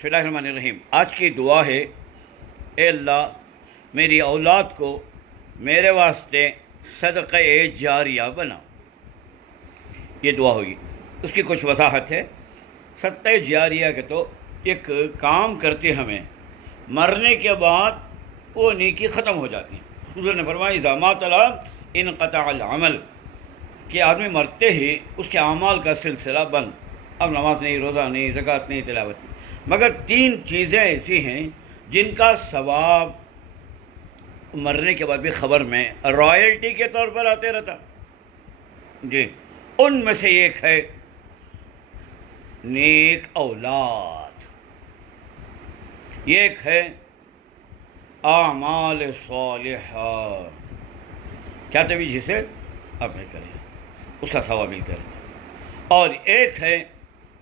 بسم اللہ الرحمن الرحیم۔ آج کی دعا ہے، اے اللہ میری اولاد کو میرے واسطے صدقہ جاریہ بنا۔ یہ دعا ہوگی۔ اس کی کچھ وضاحت ہے۔ صدقہ جاریہ کے تو ایک کام کرتے ہمیں، مرنے کے بعد وہ نیکی ختم ہو جاتی ہے۔ حضور نے فرمایا اذا مات انقطع العمل، کہ آدمی مرتے ہی اس کے اعمال کا سلسلہ بند۔ اب نماز نہیں، روزہ نہیں، زکوٰۃ نہیں، تلاوت نہیں، مگر 3 چیزیں ایسی ہیں جن کا ثواب مرنے کے بعد بھی خبر میں رائلٹی کے طور پر آتے رہتا۔ جی، ان میں سے ایک ہے نیک اولاد، ایک ہے اعمال صالحہ، کیا طبیعی جسے آپ نے کریں اس کا ثواب ملتا ہے، اور ایک ہے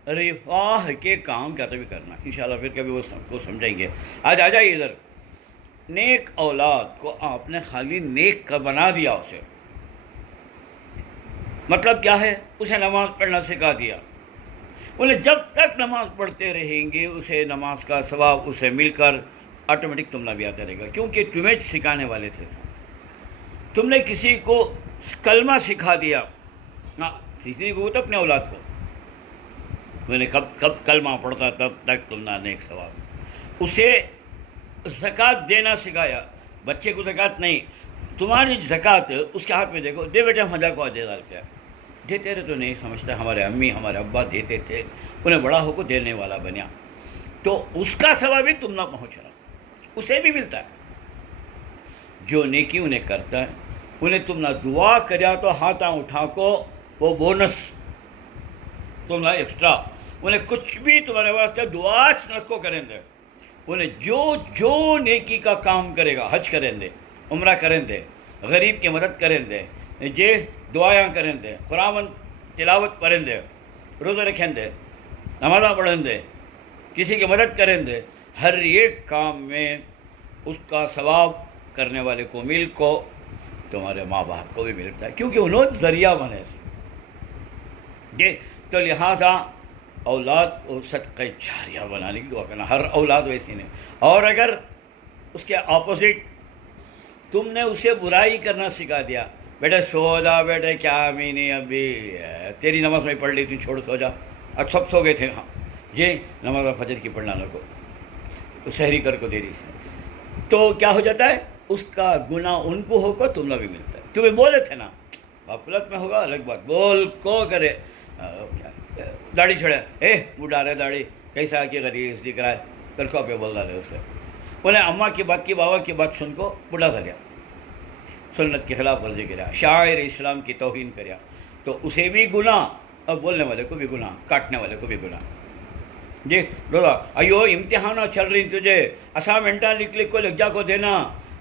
رفاہ کے کام کیا طبیعی کرنا۔ انشاءاللہ پھر کبھی وہ کو سمجھیں گے۔ آج آ جائیے ادھر۔ نیک اولاد کو آپ نے خالی نیک کا بنا دیا، اسے مطلب کیا ہے؟ اسے نماز پڑھنا سکھا دیا۔ انہیں جب تک نماز پڑھتے رہیں گے اسے نماز کا ثواب اسے مل کر آٹومیٹک تمنا بھی آتا رہے گا، کیونکہ تمہیں سکھانے والے تھے۔ تم نے کسی کو کلمہ سکھا دیا، کسی کو تو اپنے اولاد کو میں نے کب کلمہ پڑھتا تب تک تم نہ نیک ثواب۔ اسے زکوٰۃ دینا سکھایا، بچے کو زکوٰۃ نہیں، تمہاری زکوٰۃ اس کے ہاتھ میں دیکھو، دے بیٹا مزہ کو دے ڈال کیا دیتے رہے تو نہیں سمجھتا۔ ہمارے امی ہمارے ابا دیتے تھے، انہیں بڑا ہو کو دینے والا بنیا، تو اس کا ثواب بھی تم نہ پہنچ رہا، اسے بھی ملتا ہے۔ جو نیکی انہیں کرتا ہے انہیں تم نہ دعا کریا تو ہاتھاں اٹھا کو وہ بونس تم نہ ایکسٹرا، انہیں کچھ بھی تمہارے واسطے دعا نہ کو کریں دے۔ انہیں جو نیکی کا کام کرے گا، حج کریں دے، عمرہ کریں دے، غریب کی مدد کریں دے، جے دعائیں کریں دے، قرآن تلاوت پڑھیں دے، روزہ رکھیں دے، نمازاں پڑھیں دے، کسی کی مدد کریں دے، ہر ایک کام میں اس کا ثواب کرنے والے کو مل کو تمہارے ماں باپ کو بھی ملتا ہے، کیونکہ انہوں ذریعہ بنے جی۔ تو لہٰذا اولاد کو صدقہ جاریہ بنانے کی دعا کرنا، ہر اولاد ویسی نہیں۔ اور اگر اس کے اپوزٹ تم نے اسے برائی کرنا سکھا دیا، بیٹے سو جا، بیٹے کیا نہیں ابھی تیری نماز میں پڑھ لی تھی، چھوڑ سو جا، اب سب سو گئے تھے، ہاں جی نماز فجر کی پڑھنا کو سحری کر کو دے رہی ہے، تو کیا ہو جاتا ہے؟ اس کا گناہ ان کو ہوگا، تم نہ بھی ملتا ہے۔ تمہیں بولے تھے نا، غفلت میں ہوگا الگ بات، بول کو کرے داڑھی چھڑے، بوڑھا رہے داڑھی کیسا کہ غریب دکھ رہا ہے، کر کو پہ بول رہا ہے اسے، انہیں اماں کی بات کی، بابا کی بات سن کو بوڑھا سا گیا، سنت کے خلاف ورزی کریا، شاعر اسلام کی توہین کریا، تو اسے بھی گناہ اور بولنے والے کو بھی گناہ، کاٹنے والے کو بھی گناہ۔ جی روزہ ایو امتحانہ چل رہی تجھے، اسائنمنٹاں لکھ کو لگ جا کو دینا،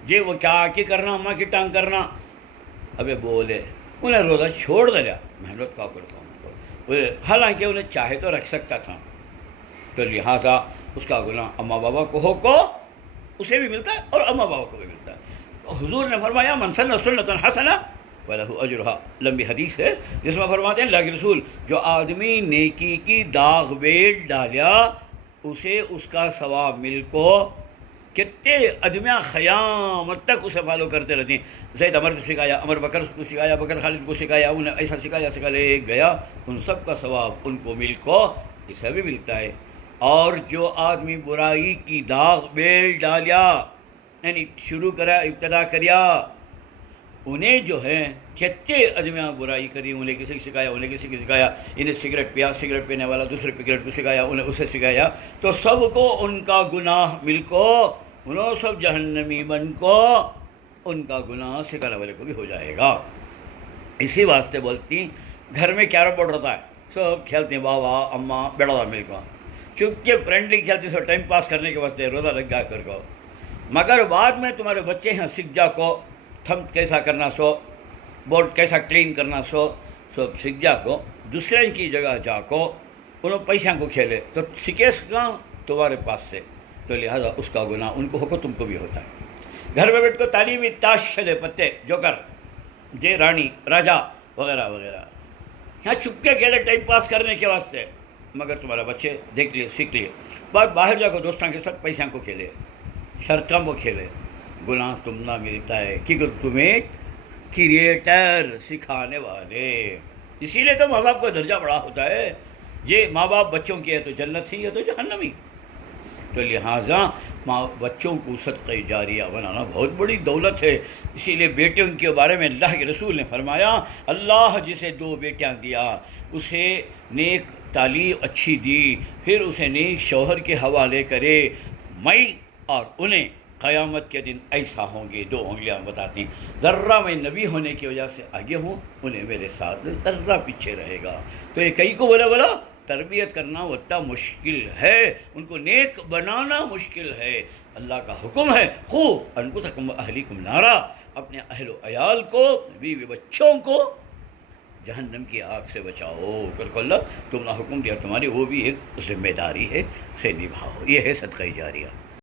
جی وہ کیا کی کرنا، اماں کی ٹانگ کرنا، ابے بولے انہیں روزہ چھوڑ دیا، محنت کا کرتا ہوں، حالانکہ انہیں چاہے تو رکھ سکتا تھا، تو لہٰذا اس کا گناہ اماں بابا کو ہو کو اسے بھی ملتا ہے اور اماں بابا کو بھی ملتا ہے۔ حضور نے فرمایا من سن سنۃ حسنہ فلہ اجرھا، لمبی حدیث ہے جس میں فرماتے ہیں اللہ کے رسول جو آدمی نیکی کی داغ بیل ڈالیا اسے اس کا ثواب مل کو، کتنے آدمیاں قیامت تک اسے فالو کرتے رہتے ہیں۔ زید عمر کو سکھایا، عمر بکر کو سکھایا، بکر خالد کو سکھایا، انہیں ایسا سکھایا لے گیا، ان سب کا ثواب ان کو مل کو اسے بھی ملتا ہے۔ اور جو آدمی برائی کی داغ بیل ڈالیا، یعنی شروع کرا، ابتدا کریا، انہیں جو ہے کتنے آدمیاں برائی کری، انہیں کسی سکھایا، انہیں کسی کو سکھایا، انہیں سگریٹ پیا، سگریٹ پینے والا دوسرے سگریٹ کو سکھایا، انہیں اسے سکھایا، تو سب کو ان کا گناہ مل کو، انہوں سب جہنمی بن کو ان کا گناہ سکھانے والے کو بھی ہو جائے گا۔ اسی واسطے بولتی گھر میں کیرم بورڈ رہتا ہے، سب کھیلتے ہیں، بابا اماں بیڑا مل کو، چونکہ فرینڈلی کھیلتے سو ٹائم پاس کرنے کے واسطے روزہ لگ جا کر کو، مگر بعد میں تمہارے بچے ہیں سیکھ جا کو تھم کیسا کرنا سو، بورڈ کیسا کلین کرنا سو، سب سیکھ جا کو دوسرے کی جگہ جا کو انہوں پیسوں کو کھیلے تو سیکھے کہاں تمہارے پاس سے، تو لہٰذا اس کا گناہ ان کو ہو تم کو بھی ہوتا ہے۔ گھر میں بیٹھ کو تعلیمی تاش کھیلے، پتے جوکر، جے رانی راجا وغیرہ وغیرہ، یہاں چھپ کے کھیلے ٹائم پاس کرنے کے واسطے، مگر تمہارا بچے دیکھ لیے سیکھ لیے بات باہر جا کر دوستوں کے ساتھ پیسوں کو کھیلے شرطوں کو کھیلے گناہ تم نہ ملتا ہے کیونکہ تمہیں کریٹر سکھانے والے اسی لیے تو ماں باپ کا درجہ بڑا ہوتا ہے یہ ماں باپ بچوں کی ہے تو جنت ہی ہے تو جہنم ہی تو لہٰذا بچوں کو صدقہ جاریہ بنانا بہت بڑی دولت ہے اسی لیے بیٹوں کے بارے میں اللہ کے رسول نے فرمایا اللہ جسے 2 بیٹیاں دیا اسے نیک تعلیم اچھی دی پھر اسے نیک شوہر کے حوالے کرے میں اور انہیں قیامت کے دن ایسا ہوں گے 2 انگلیاں بتاتی ہیں ذرہ میں نبی ہونے کی وجہ سے آگے ہوں انہیں میرے ساتھ ذرہ پیچھے رہے گا تو یہ کئی کو بولا تربیت کرنا اتنا مشکل ہے ان کو نیک بنانا مشکل ہے اللہ کا حکم ہے خوب انفسکم واہلیکم نارا اپنے اہل و عیال کو بیوی بچوں کو جہنم کی آگ سے بچاؤ کر اللہ تم نے حکم دیا تمہاری وہ بھی ایک ذمہ داری ہے اسے نبھاؤ یہ ہے صدقہ جاریہ